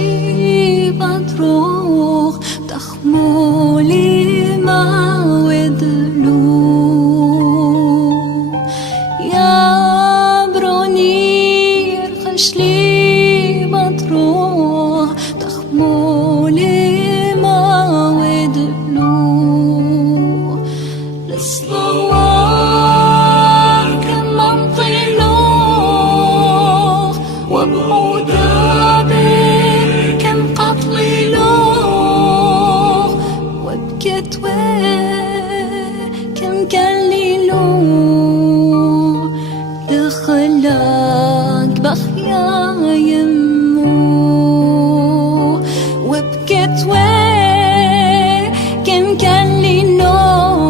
شلي بتروح تخمولي ما ودلو يا برونير خشلي بتروح تخمولي ما ودلو للصوار كمان طلوع وبعودابي كم قتلي له وبكت كم كان لي له دخلك بخيا يمو وبكت كم كان لي له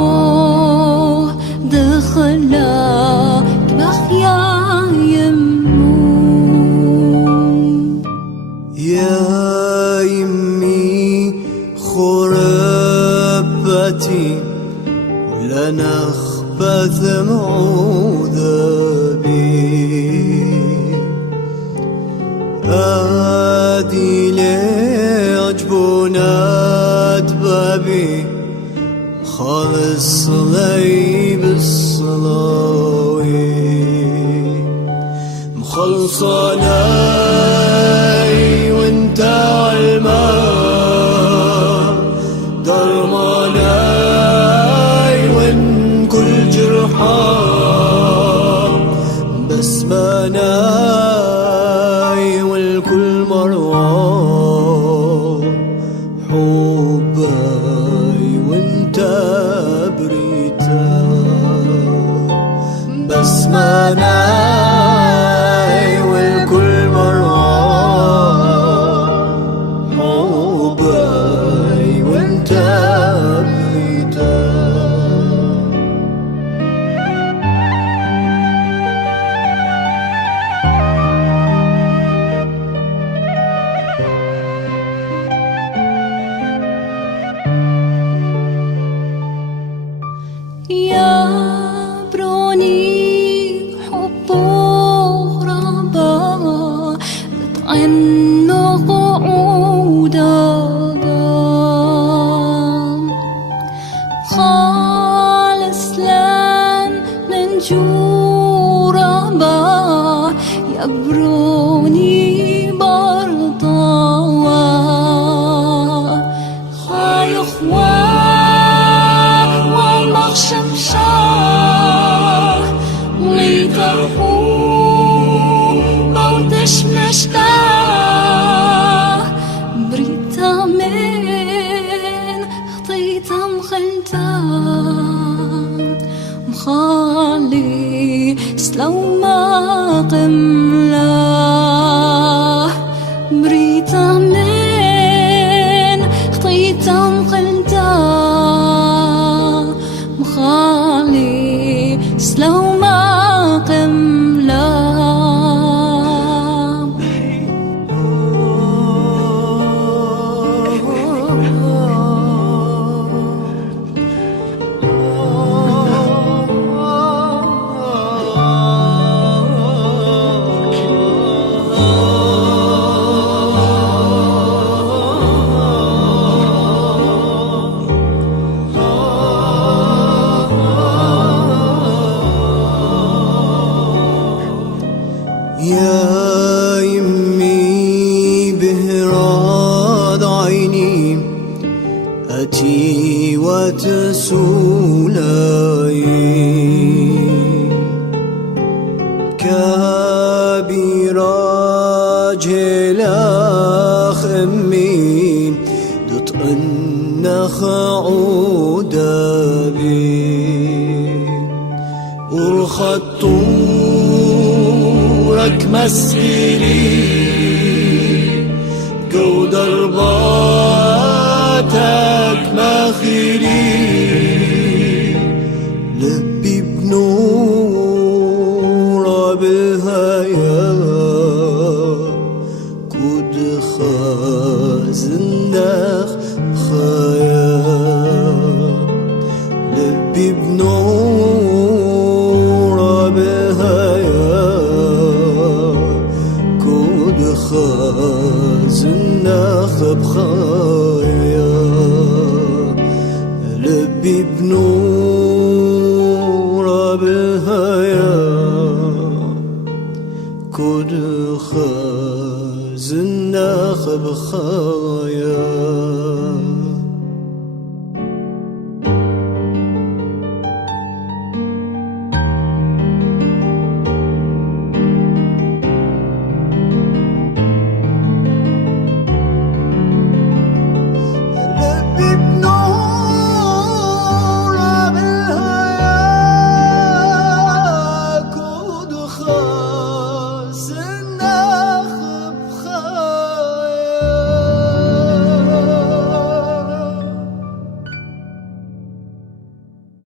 دخلك بخيا يمو يا يمي خربتي ولنا خبث معذبي آدي لعجبونات بابي خالص لي بالصلاوي مخلصاناي وانت عالماء درماناي وان كل جرحان بسماناي والكل مروان حباي وانت بريتا بسماناي والكل مروان حباي وانت بريتا يا بروني حبه ربا بتعنو قعودا خالص لان من جوربا يا بروني برضاوا خايخ شمشاه ويطرحو بوتش مشتاه بريتا من خطيتا مخلتا مخالي سلو ما قملاه بريتا من خطيتا مخلتا مخالي سلو ما قملا يا يمي بهراد عيني أتي وتسولاي كبيرة جلاخ أمي دطقنخ عودابي ورخطورك مسيري جو ضرباتك ماخري لبي بنور بالهيا كود خازنخ خيال لبي بنور بالهيا كود خازنخ زناخ بخايا لبي بنور بالهيا كود زناخ بخايا Oh